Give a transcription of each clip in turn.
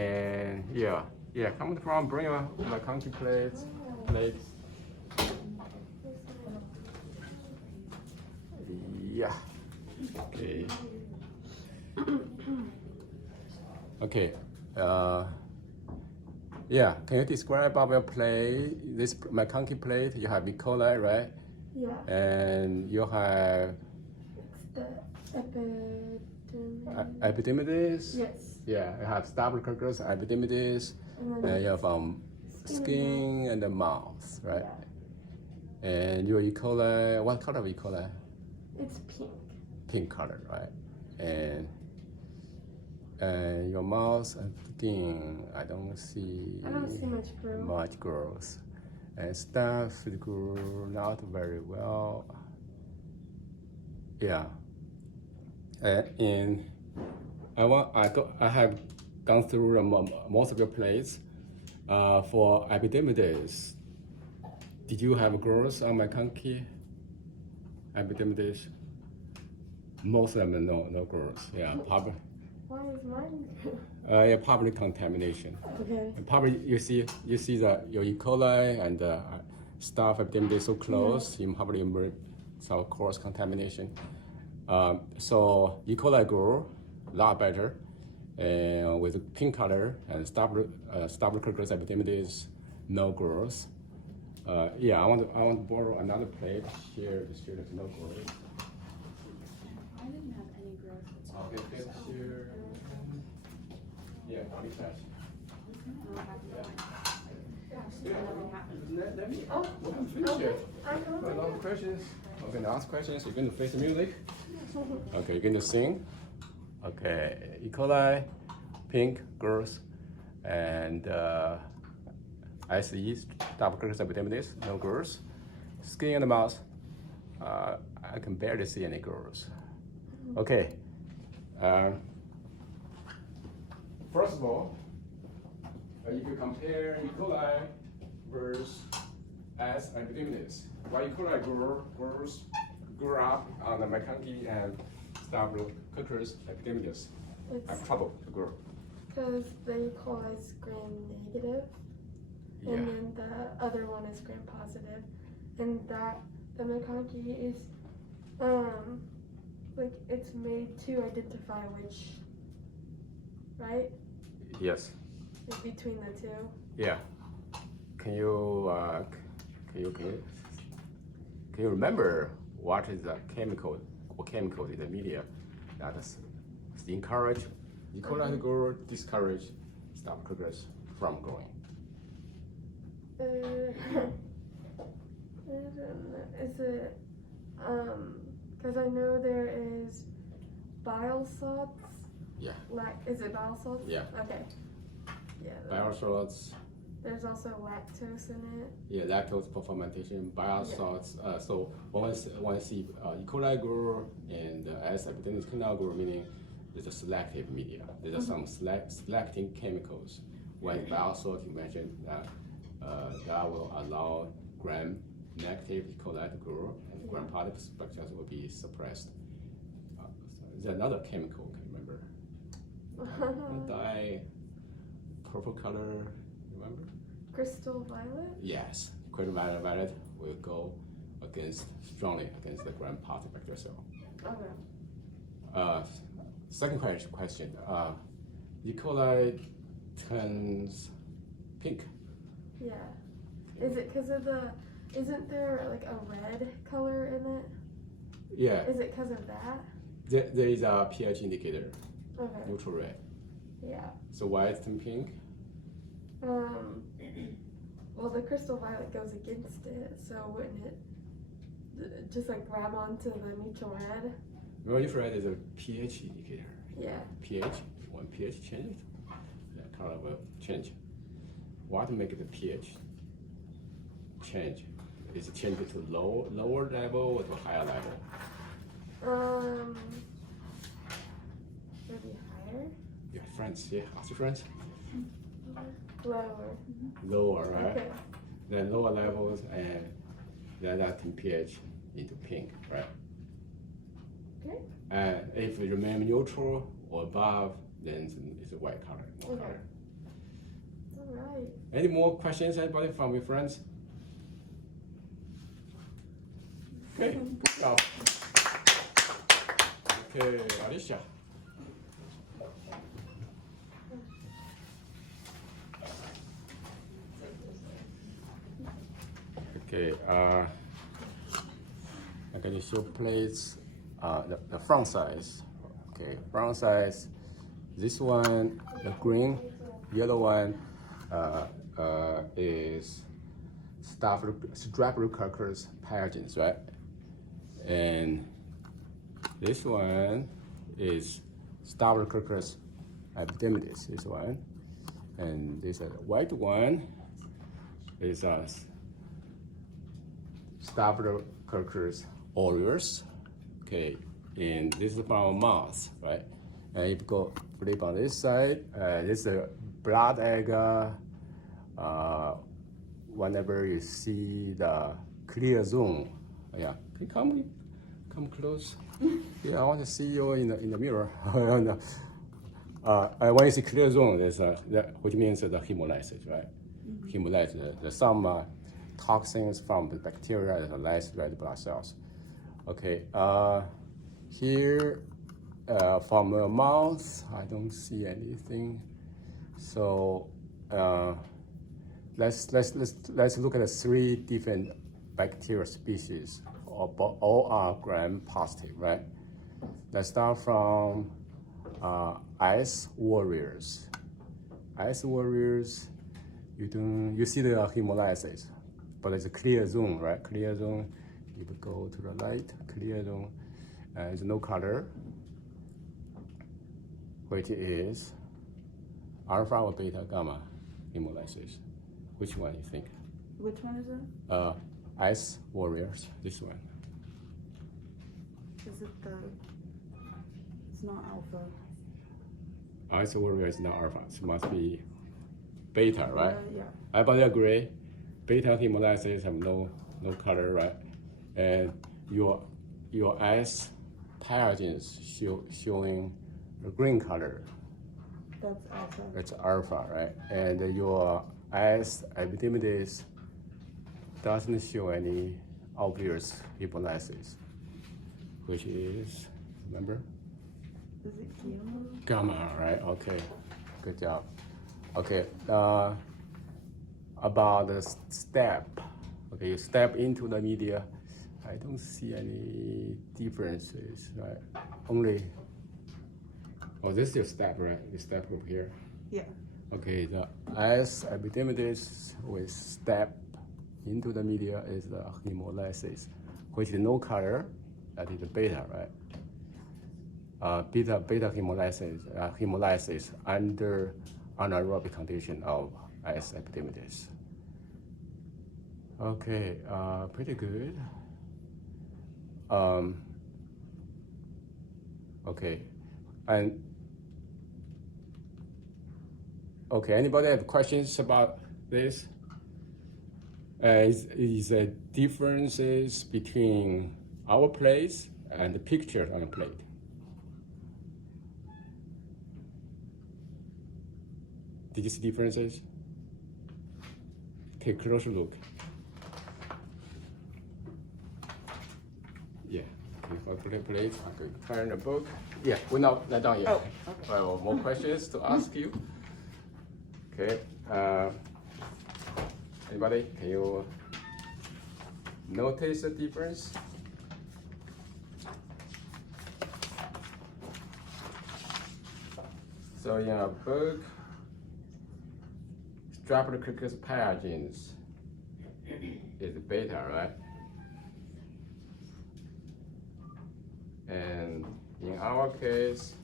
And yeah, come from, bring your MacConkey plates. Yeah. Okay. Okay. Yeah. Can you describe about your plate? This MacConkey plate. You have E. coli, right? Yeah. And you have epidermidis. Yes. Yeah. You have staphylococcus epidermidis. And you have skin and the mouth, right? Yeah. And your E. coli. What color of E. coli? It's pink. Pink color, right? And your mouth and skin, I don't see much growth. growth. And stuff grew not very well. Yeah. And I have gone through most of your plates. For epidermidis, did you have growth on MacConkey epidermidis? Most of them no growth. Yeah, probably. Why is mine? Yeah, probably contamination. Okay. Probably you see that your E. coli and stuff epidermidis so close. You probably some cross contamination. So E. coli grew a lot better, with pink color and staphylococcus epidermidis no growth. Yeah, I want to borrow another plate here. The students no growth. I didn't have any growth. Okay, get here. Yeah, body test. Let me. Oh, we haven't finished yet. A lot of questions. I'm going to ask questions. You're going to face the music. Okay, you're going to sing. Okay, E. coli, pink, growth, and SE, staphylococcus epidermidis, no growth. Skin and the mouth, I can barely see any growth. Okay. First of all, if you compare E. coli versus S. epidermidis, why E. coli grew up on the MacConkey and staphylococcus epidermidis have trouble to grow. Because the E. coli is gram-negative, Yeah. and then the other one is gram-positive, and that the MacConkey is like it's made to identify which, right? Yes. Like between the two. Yeah. Can you remember what is the chemical in the media that is encourage E. coli to grow, discourage staphylococcus from growing? Is it because I know there is bile salts. Yeah. Is it bile salts? Yeah. Okay. Yeah. Bile salts. There's also lactose in it. Yeah, lactose for fermentation, bile salts. So when I see E. coli grow and S. epidermidis cannot grow, meaning there's a selective media. There's some selecting chemicals. When bile salt, you mentioned that will allow gram-negative E. coli to grow, and gram-positive structures will be suppressed. There's another chemical, can you remember? Dye, purple color, remember? Crystal violet? Yes, crystal violet will go strongly against the gram-positive bacterial cell. Okay. Second question. E. coli turns pink. Yeah. Is it because of isn't there like a red color in it? Yeah. Is it because of that? There is a pH indicator, Okay. neutral red. Yeah. So why it's turn pink? Well, the crystal violet goes against it, so wouldn't it just like grab onto the neutral red? Well, neutral red is a pH indicator. Yeah. pH, when pH changes, the color will change. What makes the pH change? Is it change to lower level or to higher level? Maybe higher? Your friends, yeah, ask your friends. Lower. Lower, right? Okay. Then lower levels, and then that turn pH into pink, right? Okay. And if it remains neutral or above, then it's a white color, no Okay. color. All right. Any more questions, anybody from your friends? Okay, good job. Okay, Alicia. Okay, I'm going to show plates, the front size. Okay, front size. This one, the green, yellow one is Streptococcus pyogenes, right? And this one is Streptococcus epidermidis, this one. And this white one is Streptococcus aureus. Okay, and this is from mouse, right? And if you go flip on this side, this is a blood agar. Whenever you see the clear zone, yeah, can you come close? Yeah, I want to see you in the mirror. When you see clear zone, which means the hemolysis, right? Hemolysis, there's some toxins from the bacteria that lyse red blood cells. Okay, here from the mouth, I don't see anything. So let's look at the 3 different bacterial species. All are gram positive, right? Let's start from ice warriors. Ice warriors, you see the hemolysis, but it's a clear zone, right? Clear zone. If you go to the light, clear zone, there's no color, which is alpha or beta gamma hemolysis. Which one do you think? Which one is it? Ice warriors, this one. Is it it's not alpha. Ice warrior is not alpha, it must be beta, right? Yeah. Everybody agree? Beta hemolysis have no color, right? And your ice pyogenes showing the green color. That's alpha. It's alpha, right? And your ice epidermidis doesn't show any obvious hemolysis, which is, remember? Is it gamma? Gamma, right? Okay, good job. Okay, about the step. Okay, you step into the media. I don't see any differences, right? Only, this is your step, right? The step over here. Yeah. Okay, the ice epidermidis with step into the media is the hemolysis, which is no color. That is the beta, right? Beta hemolysis under anaerobic condition of ice epidermidis. Okay, pretty good. Okay, and okay, anybody have questions about this? Is there differences between our plates and the pictures on the plate? Did you see differences? Take a closer look. Yeah, okay, go to the plate, okay, turn the book. Yeah, we're not done yet. Oh, okay. I have more questions to ask you. Okay, anybody, can you notice the difference? So in our book, Streptococcus pyogenes is beta, right? And in our case,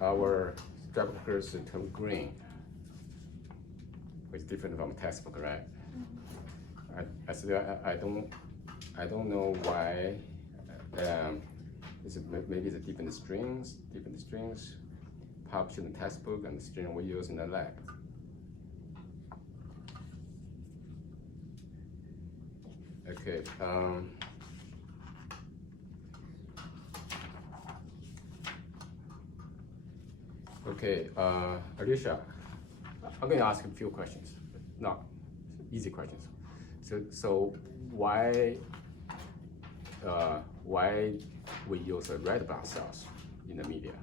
our Streptococcus is turned green, which is different from textbook, right? I don't know why. Maybe the different strings published in the textbook and the string we use in the lab. Okay. Okay, Alicia, I'm going to ask a few questions, not easy questions. So why we use red blood cells in the media?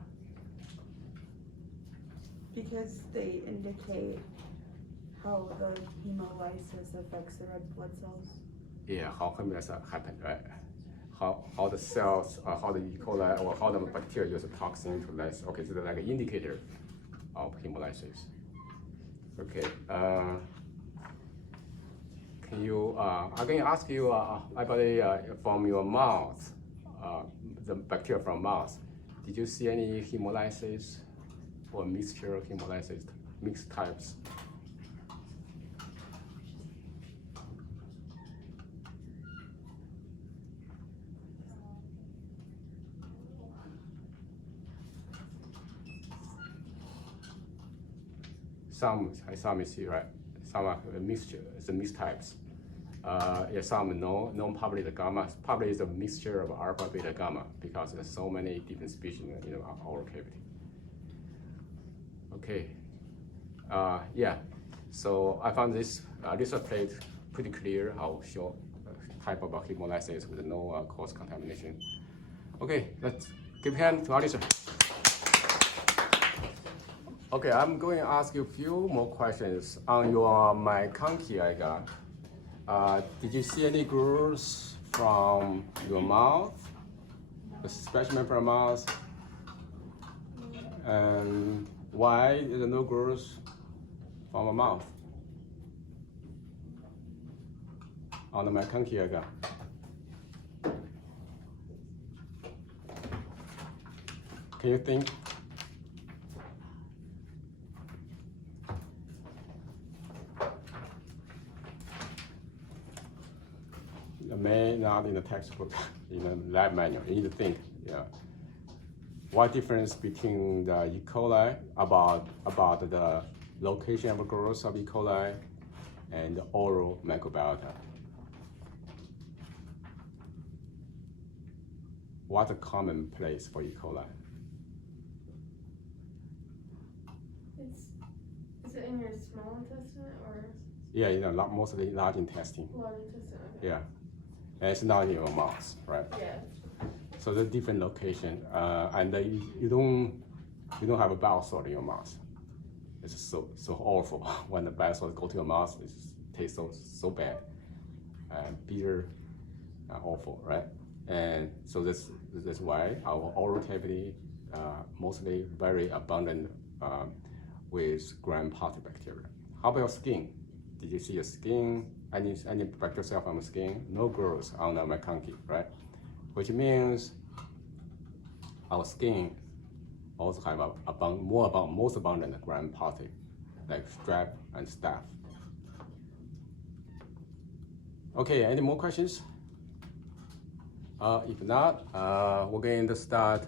Because they indicate how the hemolysis affects the red blood cells. Yeah, how hemolysis happen, right? How the cells, how the E. coli or how the bacteria use a toxin to lyse. Okay, so they're like an indicator of hemolysis. Okay, can you? I'm going to ask you, actually, from your mouth, the bacteria from mouth. Did you see any hemolysis or mixture of hemolysis, mixed types? Some is here, right? Some are a mixture, the mixed types. Yeah, some no probably the gamma. Probably is a mixture of alpha, beta, gamma because there's so many different species in our cavity. Okay. Yeah. So I found this plate pretty clear. I'll show type of hemolysis with no cross contamination. Okay, let's give a hand to Alicia. Okay, I'm going to ask you a few more questions on your MacConkey, Agar. Did you see any growth from your mouth, a specimen from mouth? And why is there no growth from a mouth on the MacConkey, Agar? Can you think? May not in the textbook, in the lab manual. You need to think, yeah. What difference between the E. coli about the location of growth of E. coli and the oral microbiota? What's a common place for E. coli? Is it in your small intestine or? Yeah, mostly large intestine. Large intestine. Okay. Yeah, and it's not in your mouth, right? Yeah. So the different location, and you don't have a bile salt in your mouth. It's so awful when the bile salt go to your mouth. It tastes so bad, bitter, awful, right? And so that's why our oral cavity mostly very abundant with gram-positive bacteria. How about your skin? Did you see your skin? Any bacterial cell from the skin? No growth on the MacConkey, right? Which means our skin also have most abundant gram-positive, like strep and staph. Okay, any more questions? If not, we're going to start